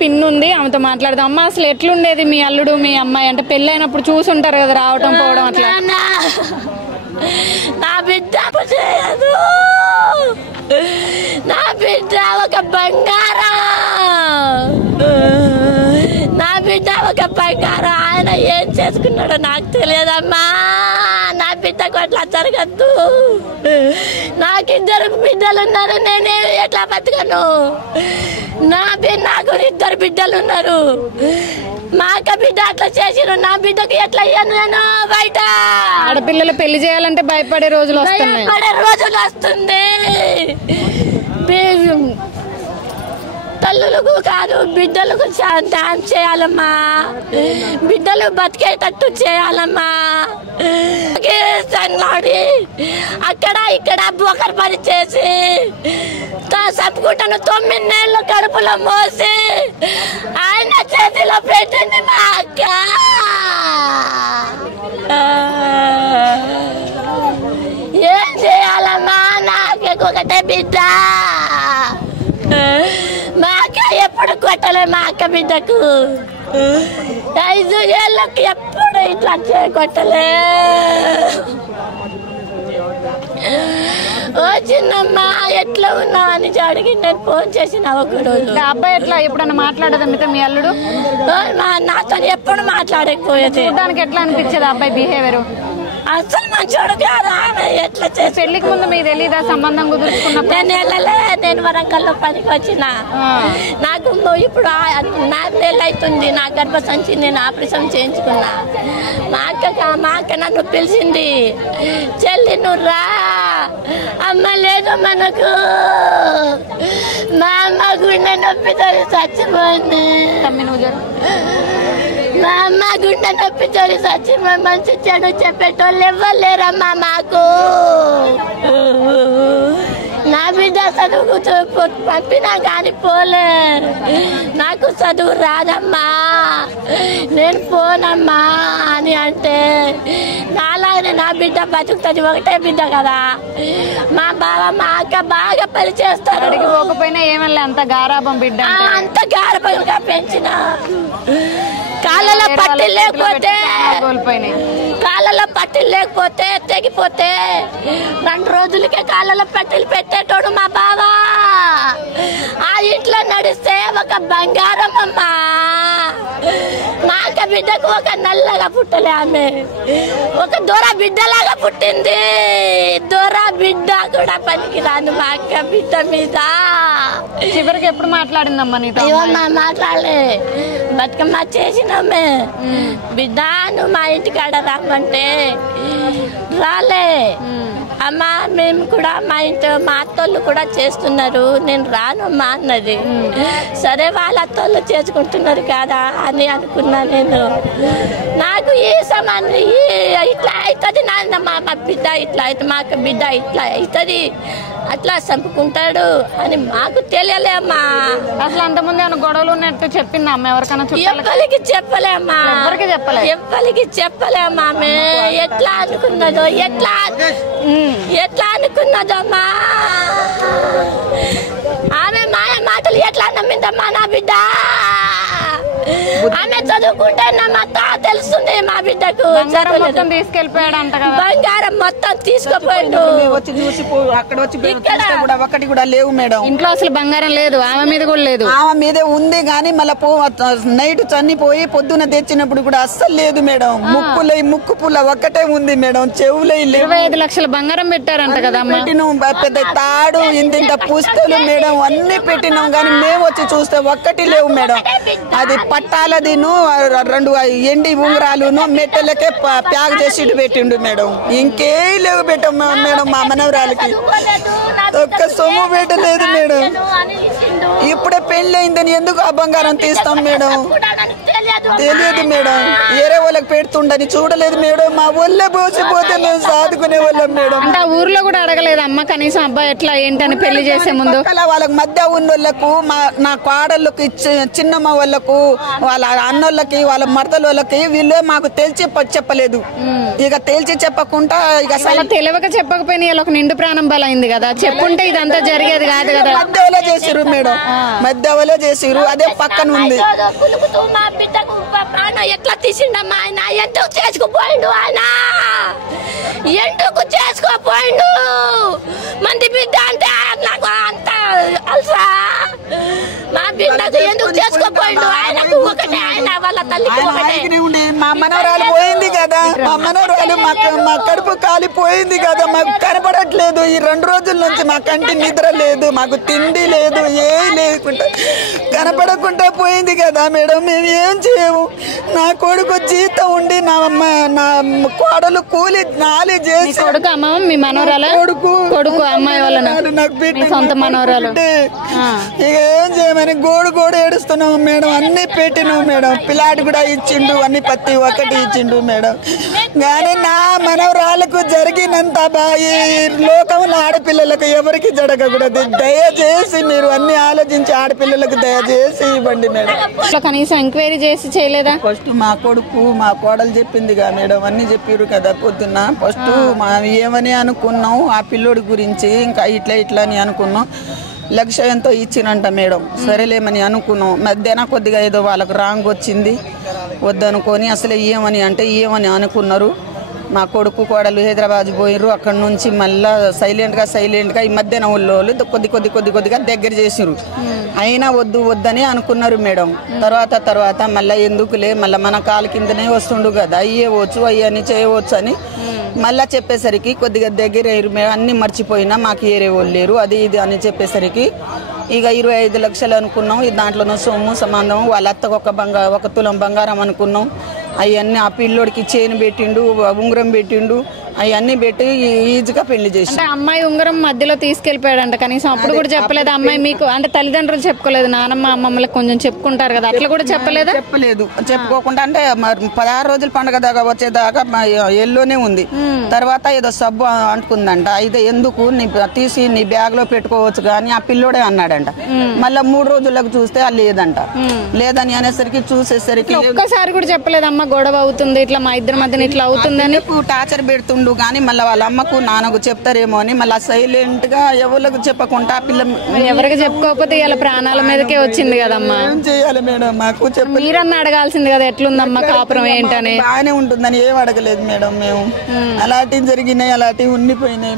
Pin ఉంది, ఆమెతో మాట్లాడదాం. అమ్మ అసలు ఎట్లుండేది మీ అల్లుడు మీ అమ్మాయి? అంటే పెళ్ళి అయినప్పుడు చూసుంటారు కదా రావటం పోవడం అట్లా. నా బిడ్డ చేయదు, నా బిడ్డ ఒక బంగారం, నా బిడ్డ ఒక బంగారం. ఆయన ఏం చేసుకున్నాడో నాకు తెలియదమ్మా. నా బిడ్డకు అట్లా జరగద్దు. నాకు 2 బిడ్డలు ఉన్నారు, నేనే ఎట్లా బతకను? నాకు 2 బిడ్డలు ఉన్నారు. మా అక్క బిడ్డ అట్లా చేసిరు, నా బిడ్డకు ఎట్లా అయ్యాను నేను? బయట ఆడపిల్లలు పెళ్లి చేయాలంటే భయపడే రోజులు వస్తున్నాయి, భయపడే రోజులు వస్తుంది. తల్లులకు కాదు బిడ్డలకు డాన్స్ చేయాలమ్మా, బిడ్డలు బతికేటట్టు చేయాలమ్మా. అక్కడ ఇక్కడ బోకర్ పని చేసి చంపుకుంటాను. 9 నెలలు కడుపులో మోసి ఆయన చేతిలో పెట్టింది మా అక్క. ఏం చేయాలమ్మా? నాకే ఒకటే బిడ్డ. మా అక్క ఎప్పుడు కొట్టలే, మా అక్క బిడ్డకు 5 ఏళ్ళకి ఎప్పుడు ఇట్లా కొట్టలే. ఓ చిన్నమ్మా ఎట్లా ఉన్నావు అని అడిగి నేను ఫోన్ చేసిన ఒకడు. అబ్బాయి ఎట్లా ఎప్పుడన్నా మాట్లాడదా మీతో మీ అల్లుడు? నాతో ఎప్పుడు మాట్లాడకపోయేది. దానికి ఎట్లా అనిపించేది అబ్బాయి బిహేవియర్? అసలు మంచోడు కాదు. ఎట్లా చేసి పెళ్లికి ముందు మీకు తెలీదా సంబంధం కుదుర్చుకున్నప్పుడు? నేను వెళ్ళలే, నేను వరంగల్లో పనికి వచ్చిన. నాకు ఇప్పుడు 4 నెలలు అవుతుంది నా గర్భసంచి, నేను ఆపరేషన్ చేయించుకున్నా. మా అక్క నన్ను పిలిచింది, చెల్లి నువ్వు రా. అమ్మ లేదు మనకు, మా అమ్మ గుండె నొప్పితో చచ్చిపోయింది. మా అమ్మ గుండె నొప్పితో చచ్చి మంచి చెడు చెప్పేటోళ్ళు ఇవ్వలేరమ్మా మాకు. నా బిడ్డ చదువుకు పంపినా కానీ పోలేరు. నాకు చదువు రాదమ్మా, నేను పోనమ్మా అని అంటే నాలాగనే నా బిడ్డ బతుకుతుంది. ఒకటే బిడ్డ కదా. మా బావ మా అక్క బాగా పని చేస్తారు. అడిగి పోకపోయినా ఏమన్నా అంత గారాబం బిడ్డ, అంత గారాబంగా పెంచిన. కాళ్ళలో పట్టి లేకపోతే తెగిపోతే 2 రోజులకే కాళ్ళలో పట్టీలు పెట్టేటోడు మా బావా. ఆ ఇంట్లో నడిస్తే ఒక బంగారం అమ్మా. మా అక్క బిడ్డకు ఒక నల్లగా పుట్టలే, ఆమె ఒక దొర బిడ్డలాగా పుట్టింది. దొర బిడ్డ కూడా పనికిరాదు మా అక్క బిడ్డ మీద. చివరికి ఎప్పుడు మాట్లాడిందమ్మా నీతో? మాట్లాడలే, బతుకమ్మ చేసినామే. బిడ్డ నువ్వు మా ఇంటికాడ రమ్మంటే రాలే. అమ్మ మేము కూడా మా అత్తోళ్ళు కూడా చేస్తున్నారు, నేను రానమ్మా అన్నది. సరే వాళ్ళ అత్తోళ్ళు చేసుకుంటున్నారు కదా అని అనుకున్నా నేను. నాకు ఈ సమాన్ని ఇట్లా అవుతుంది నాన్న, మా బిడ్డ ఇట్లా అయితే మా బిడ్డ ఇట్లా అవుతుంది, అట్లా చంపుకుంటాడు అని మాకు తెలియలే అమ్మా. అసలు అంతమంది ఏమైనా గొడవలు ఉన్నట్టు చెప్పిందా అమ్మ ఎవరికైనా? ఎవ్వరికి చెప్పలే అమ్మా, ఎవ్వరికి చెప్పలే అమ్మా. ఆమె ఎట్లా అనుకున్నదో ఎట్లా అనుకున్నదో అమ్మా. ఆమె మాయ మాటలు ఎట్లా నమ్మిందమ్మా నా బిడ్డ. ఆమె చదువుకుంటే తెలుస్తుంది మా బిడ్డకు. తీసుకెళ్ళిపోయాడు అంట కదా, బంగారం మొత్తం తీసుకుపోయాడు. ఒకటి కూడా లేవు మేడం ఇంట్లో. అసలు బంగారం లేదు, ఆమె మీద కూడా లేదు. ఆమె మీదే ఉంది కానీ మళ్ళీ నైట్ చనిపోయి పొద్దున తెచ్చినప్పుడు కూడా అస్సలు లేదు మేడం. ముక్కు పుల్ల ఒక్కటే ఉంది మేడం, చెవులై 25 లక్షల బంగారం పెట్టారంట కదా. పెట్టినాం, పెద్ద తాడు ఇంత పుస్తలు మేడం అన్ని పెట్టినాం కానీ మేము వచ్చి చూస్తే ఒక్కటి లేవు మేడం. అది పట్టాలదిను 2 ఎండి ఉంగరాలును మెట్టలకే ప్యాక్ చేసి పెట్టిండు మేడం. ఇంకే లేవు పెట్టాం మేడం. మా మనవరాలకి ఒక్క సొమ్ము పెట్టలేదు మేడం. ఇప్పుడే పెళ్లి అయిందని ఎందుకు ఆ బంగారం తీస్తాం మేడం? తెలియదు మేడం. వేరే వాళ్ళకి పెడుతుండని చూడలేదు మేడం. మా ఊళ్ళో పోసిపోతే మేము సాదుకునే వాళ్ళం మేడం. అంటే ఆ ఊర్లో కూడా అడగలేదు అమ్మ కనీసం అబ్బాయి ఎట్లా ఏంటని పెళ్లి చేసే ముందు? వాళ్ళకి మధ్య ఉన్న వాళ్ళకు, నా కోడళ్ళకి, చిన్నమ్మ వాళ్ళకు, వాళ్ళ అన్నోళ్ళకి, వాళ్ళ మరదల వాళ్ళకి వీళ్ళే మాకు తెలిసి చెప్పలేదు. ఇక తెలిసి చెప్పకుండా ఇక తెలియక చెప్పకపోయినా ఒక నిండు ప్రాణం బలైంది కదా. చెప్పుంటే ఇదంతా జరిగేది కాదు కదా. మధ్యలో చేసిరు మేడం, మధ్యవలో చేసిరు. అదే పక్కన ఉంది. మా బిడ్డకు ప్రాణం ఎట్లా తీసిండమ్మా ఆయన? ఎందుకు చేసుకుపోయిండు ఆయన? ఎందుకు చేసుకోపోయిండు? మంది బిడ్డ అంటే నాకు అంత అల్సా. మా బిడ్డకు ఎందుకు చేసుకోపోయిండు? ఆయనకు ఒకటే, ఆయన వాళ్ళ తల్లికి ఒకటే. మా మనవరాలు పోయింది కదా, మా మనవరాలు మా కడుపు కాలిపోయింది కదా, మాకు కనపడట్లేదు. ఈ 2 రోజుల నుంచి మా కంటి నిద్ర లేదు, మాకు తిండి లేదు, ఏం లేకుండా కనపడకుండా పోయింది కదా మేడం. మేము ఏం చేయము. నా కొడుకు జీతం ఉండి నా కోడలు కూలి నాలి చేసి కొడుకు అమ్మ మీ మనవరాలు కొడుకు అమ్మాయి వాళ్ళ నాకు పెట్టి సొంత మనవరాలు ఇక ఏం చేయమని గోడు ఏడుస్తున్నావు మేడం. అన్ని పెట్టినావు మేడం, పిల్లాడు కూడా ఇచ్చిండు, అన్ని ప్రతి ఒక్కటి ఇచ్చిండు మేడం. కానీ నా మనవరాలకు జరిగినంత ఈ లోకంలో ఆడపిల్లలకు ఎవరికి జరగకూడదు. దయచేసి మీరు అన్ని ఆలోచించి ఆడపిల్లలకు దయచేసి ఇవ్వండి మేడం. కనీసం ఎంక్వైరీ చేసి చేయలేదా? ఫస్ట్ మా కొడుకు మా కోడలు చెప్పిందిగా మేడం, అన్ని చెప్పారు కదా పొద్దున్న. ఫస్ట్ ఏమని అనుకున్నాం ఆ పిల్లోడి గురించి, ఇంకా ఇట్లా అని అనుకున్నాం. లక్ష్యం ఎంతో ఇచ్చినంట మేడం. సరేలేమని అనుకున్నాం. మధ్యాహ్నం కొద్దిగా ఏదో వాళ్ళకు రాంగ్ వచ్చింది, వద్దనుకొని అసలు ఏమని అనుకున్నారు. మా కొడుకు కోడలు హైదరాబాద్ పోయిర్రు. అక్కడ నుంచి మళ్ళా సైలెంట్గా ఈ మధ్యాహ్నం వాళ్ళు కొద్దిగా దగ్గర చేసిరు. అయినా వద్దని అనుకున్నారు మేడం. తర్వాత మళ్ళీ ఎందుకులే, మళ్ళీ మన కాలు కిందనే వస్తుండు కదా, అయ్యేవచ్చు అయ్యని చేయవచ్చు అని మళ్ళా చెప్పేసరికి కొద్దిగా దగ్గర అన్ని మర్చిపోయినా మాకు ఏరే వాళ్ళు లేరు, అది ఇది అని చెప్పేసరికి ఇక 25 లక్షలు అనుకున్నాం. దాంట్లోనూ సొమ్ము సమానం. వాళ్ళ అత్తకు ఒక తులం బంగారం అనుకున్నాం. అవన్నీ ఆ పిల్లోడికి చైన్ పెట్టిండు, ఉంగరం పెట్టిండు, అవన్నీ పెట్టి ఈజీగా పెళ్లి చేసి. అమ్మాయి ఉంగరం మధ్యలో తీసుకెళ్లిపోయాడంట. కనీసం అప్పుడు కూడా చెప్పలేదు అమ్మాయి మీకు? అంటే తల్లిదండ్రులు చెప్పుకోలేదు, నానమ్మ అమ్మమ్మలకు కొంచెం చెప్పుకుంటారు కదా, అట్లా కూడా చెప్పలేదు? చెప్పుకోకుండా అంటే 16 రోజుల పండుగ దాకా వచ్చేదాకా ఎల్లోనే ఉంది. తర్వాత ఏదో సబ్బు అంటుకుందంట. అయితే ఎందుకు తీసి నీ బ్యాగ్ లో పెట్టుకోవచ్చు కానీ ఆ పిల్లోడే అన్నాడంట. మళ్ళా 3 రోజులకు చూస్తే అది లేదని అనేసరికి చూసేసరికి ఒక్కసారి కూడా చెప్పలేదమ్మా గొడవ అవుతుంది ఇట్లా మా ఇద్దరి మధ్యన ఇట్లా అవుతుందని? టార్చర్ పెడుతుండు కానీ మళ్ళీ వాళ్ళ అమ్మకు నాన్నకు చెప్తారేమో అని మళ్ళీ సైలెంట్ గా ఎవరికి చెప్పకుండా పిల్ల ఎవరికి చెప్పుకోకపోతే ఇలా ప్రాణాల మీదకే వచ్చింది కదమ్మా. ఏం చేయాలి మేడం? మాకు మీరన్నా అడగాల్సింది కదా, ఎట్లుందమ్మా కాపురం ఏంటని. బాగానే ఉంటుందని ఏం అడగలేదు మేడం. మేము అలాంటివి జరిగినాయి, అలాంటివి ఉండిపోయినాయి.